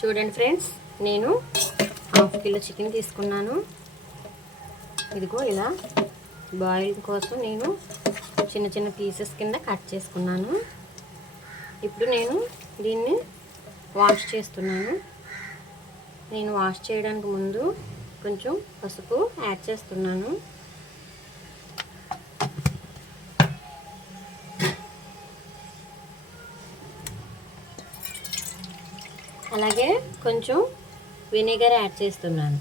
చూడండి ఫ్రెండ్స్, నేను half kilo chicken తీసుకున్నాను. ఇదిగో ఇలా బాయిల్ కోసం నేను చిన్న చిన్న పీసెస్ కింద కట్ చేసుకున్నాను. ఇప్పుడు నేను దీన్ని వాష్ చేస్తున్నాను. నేను వాష్ చేయడానికి ముందు కొంచెం పసుపు యాడ్ చేస్తున్నాను. అలాగే కొంచెం వెనిగర్ యాడ్ చేస్తున్నాను.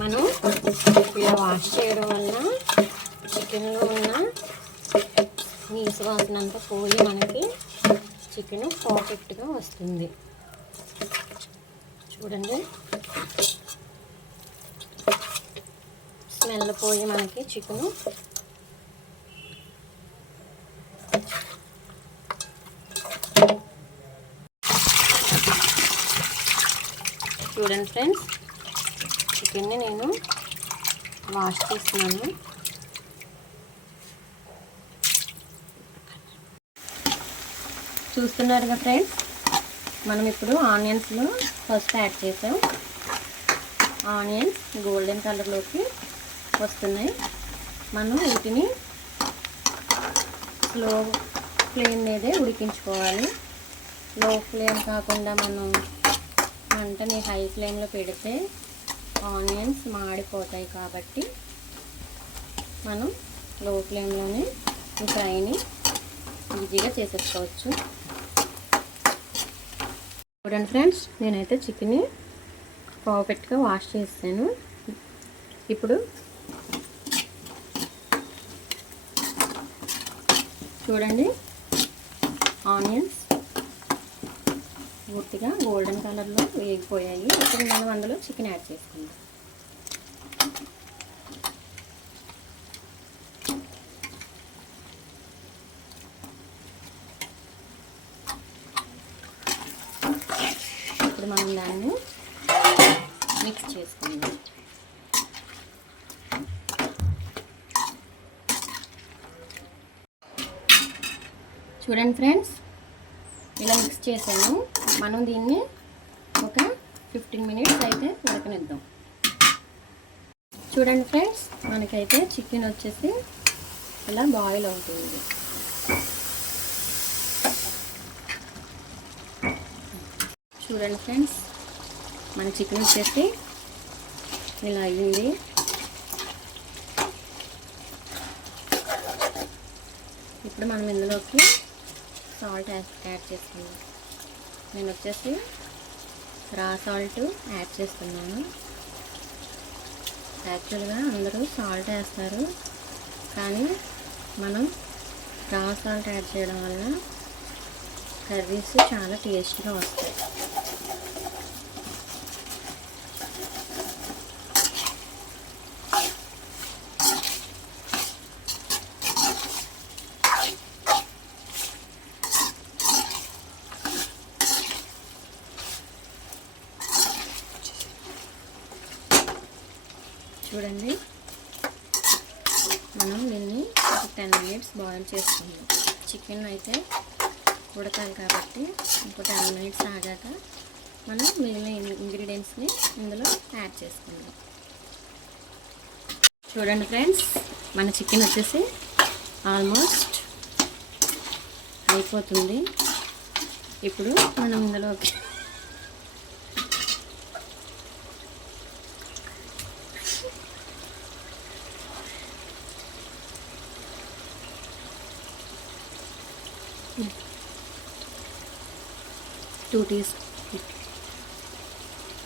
మనం ఇలా వాష్ చేయడం వల్ల చికెన్లో ఉన్న నీసు వాసన అంతా పోయి మనకి చికెన్ పర్ఫెక్ట్గా వస్తుంది. చూడండి, స్మెల్ పోయి మనకి చికెను చూడండి ఫ్రెండ్స్, చికెన్ని నేను వాష్ చేస్తున్నాను. చూస్తున్నారుగా ఫ్రెండ్స్, మనం ఇప్పుడు ఆనియన్స్లో ఫస్ట్ యాడ్ చేసాం. ఆనియన్స్ గోల్డెన్ కలర్లోకి వస్తున్నాయి. మనం వీటిని స్లో ఫ్లేమ్ మీదే ఉడికించుకోవాలి. లో ఫ్లేమ్ కాకుండా మనం మంటని హై ఫ్లేమ్లో పెడితే ఆనియన్స్ మాడిపోతాయి. కాబట్టి మనం లో ఫ్లేమ్లోనే ఈ ఫ్రైని ఈజీగా చేసేసుకోవచ్చు. చూడండి ఫ్రెండ్స్, నేనైతే చికెన్ని పర్ఫెక్ట్గా వాష్ చేసాను. ఇప్పుడు చూడండి, ఆనియన్స్ పూర్తిగా గోల్డెన్ కలర్లో వేగిపోయాయి. ఇప్పుడు మనం అందులో చికెన్ యాడ్ చేసుకుందాం. ఇప్పుడు మనం దాన్ని మిక్స్ చేసుకుందాం. చూడండి ఫ్రెండ్స్, ఇలా మిక్స్ చేసాను. మనం దీన్ని ఒక 15 మినిట్స్ అయితే ఉడకనిద్దాం. చూడండి ఫ్రెండ్స్, మనకైతే చికెన్ వచ్చేసి ఇలా బాయిల్ అవుతుంది. చూడండి ఫ్రెండ్స్, మన చికెన్ వచ్చేసి ఇలా అయ్యింది. ఇప్పుడు మనం ఇందులోకి సాల్ట్ యాడ్ చేసుకుందాం. నేను వచ్చేసి రా సాల్ట్ యాడ్ చేస్తున్నాను. యాక్చువల్గా అందరూ సాల్ట్ వేస్తారు, కానీ మనం రా సాల్ట్ యాడ్ చేయడం వల్ల కర్రీస్ చాలా టేస్ట్గా వస్తాయి. చూడండి, మనం దీన్ని ఒక 10 మినిట్స్ బాయిల్ చేసుకుందాం. చికెన్ అయితే ఉడకాలి కాబట్టి ఇంకో 10 మినిట్స్ ఆగాక మనం మిగిలిన ఇంగ్రీడియంట్స్ని ఇందులో యాడ్ చేసుకుందాం. చూడండి ఫ్రెండ్స్, మన చికెన్ వచ్చేసి ఆల్మోస్ట్ అయిపోతుంది. ఇప్పుడు మనం ఇందులోకి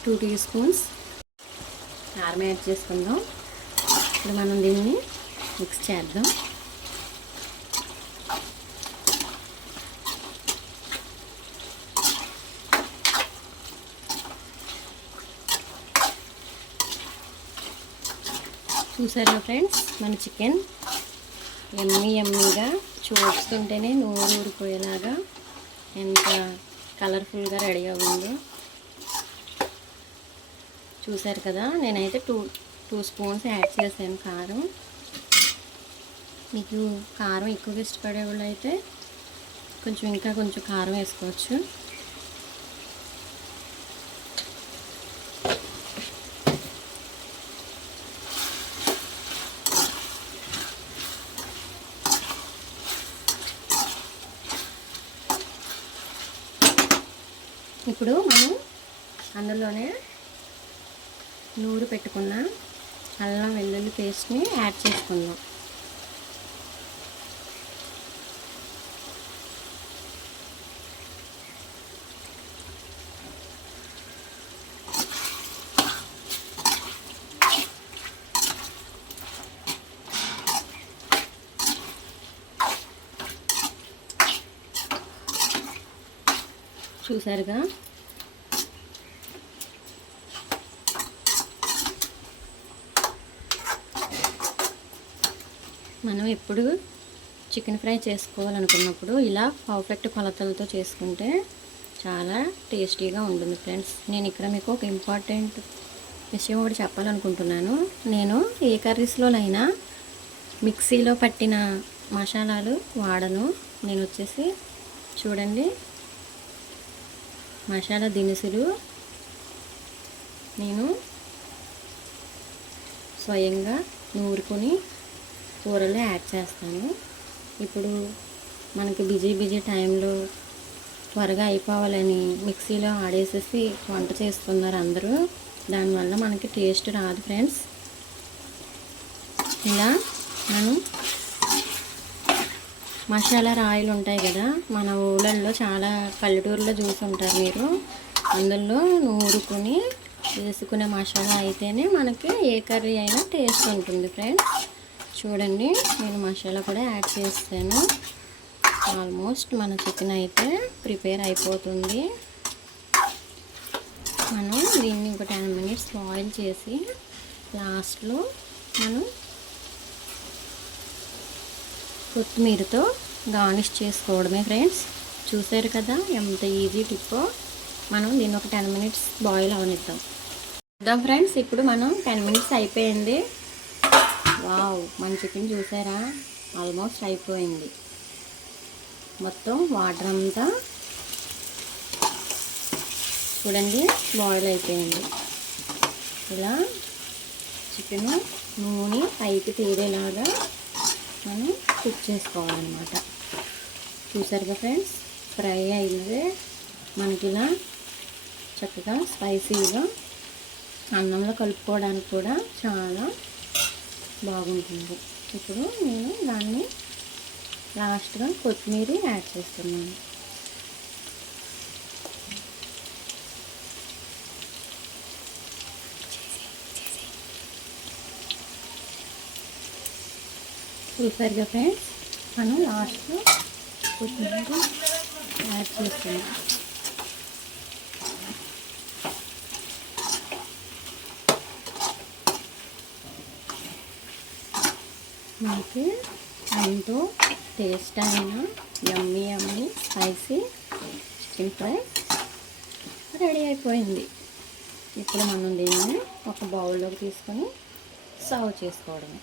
టూ టీ స్పూన్స్ కారం యాడ్ చేసుకుందాం. ఇప్పుడు మనం దీన్ని మిక్స్ చేద్దాం. చూసారా ఫ్రెండ్స్, మన చికెన్ యమ్మీగా చూస్తుంటేనే నోరు ఊరిపోయేలాగా ఎంత కలర్ఫుల్గా రెడీ అవుతుందో చూసారు కదా. నేనైతే టూ స్పూన్స్ యాడ్ చేశాను కారం. మీకు కారం ఎక్కువగా ఇష్టపడే వాళ్ళు అయితే ఇంకా కొంచెం కారం వేసుకోవచ్చు. ఇప్పుడు మనం అందులోనే నూరు పెట్టుకున్న అల్లం వెల్లుల్లి పేస్ట్ని యాడ్ చేసుకుందాం. చూసారుగా, మనం ఎప్పుడు చికెన్ ఫ్రై చేసుకోవాలనుకున్నప్పుడు ఇలా పర్ఫెక్ట్ కొలతలతో చేసుకుంటే చాలా టేస్టీగా ఉంటుంది ఫ్రెండ్స్. నేను ఇక్కడ మీకు ఒక ఇంపార్టెంట్ విషయం ఒకటి చెప్పాలనుకుంటున్నాను. నేను ఏ కర్రీస్లోనైనా మిక్సీలో పట్టిన మసాలాలు వాడను. నేను వచ్చేసి చూడండి, మసాలా దినుసులు నేను స్వయంగా నూరుకొని కూరలో యాడ్ చేస్తాను. ఇప్పుడు మనకి బిజీ టైంలో త్వరగా అయిపోవాలని మిక్సీలో ఆడేసేసి వంట చేస్తున్నారు అందరూ. దానివల్ల మనకి టేస్ట్ రాదు ఫ్రెండ్స్. ఇలా మనం మసాలా రాయిలు ఉంటాయి కదా, మన ఊళ్ళల్లో చాలా పల్లెటూరులో చూసి ఉంటారు మీరు. అందులో నూరుకొని వేసుకునే మసాలా అయితేనే మనకి ఏ కర్రీ అయినా టేస్ట్ ఉంటుంది ఫ్రెండ్స్. చూడండి, నేను మసాలా కూడా యాడ్ చేస్తాను. ఆల్మోస్ట్ మన చికెన్ అయితే ప్రిపేర్ అయిపోతుంది. మనం దీన్ని ఒక 10 minutes బాయిల్ చేసి లాస్ట్లో మనం కొత్తిమీరతో గార్నిష్ చేసుకోవడమే ఫ్రెండ్స్. చూసారు కదా ఎంత ఈజీ టిప్పో. మనం దీన్ని ఒక 10 minutes బాయిల్ అవనిద్దాం ఫ్రెండ్స్. ఇప్పుడు మనం 10 minutes అయిపోయింది. వావ్, మన చికెన్ చూసారా, ఆల్మోస్ట్ అయిపోయింది. మొత్తం వాటర్ అంతా చూడండి బాయిల్ అయిపోయింది. ఇలా చికెన్ నూనె పైకి తీరేలాగా మనం కుక్ చేసుకోవాలన్నమాట. చూసారుగా ఫ్రెండ్స్, ఫ్రై అయింది. మనకి ఇలా చక్కగా స్పైసీగా అన్నంలో కలుపుకోవడానికి కూడా చాలా బాగుంటుంది. ఇప్పుడు నేను దాన్ని లాస్ట్గా కొత్తిమీర యాడ్ చేస్తున్నాను. చూసారుగా ఫ్రెండ్స్, మనం లాస్ట్లో కొత్తిమీర యాడ్ చేస్తున్నాం. మనకి ఎంతో టేస్ట్ అయిన యమ్మీ స్పైసీ చికెన్ ఫ్రై రెడీ అయిపోయింది. ఇప్పుడు మనం దీన్ని ఒక బౌల్లోకి తీసుకొని సర్వ్ చేసుకోవడమే.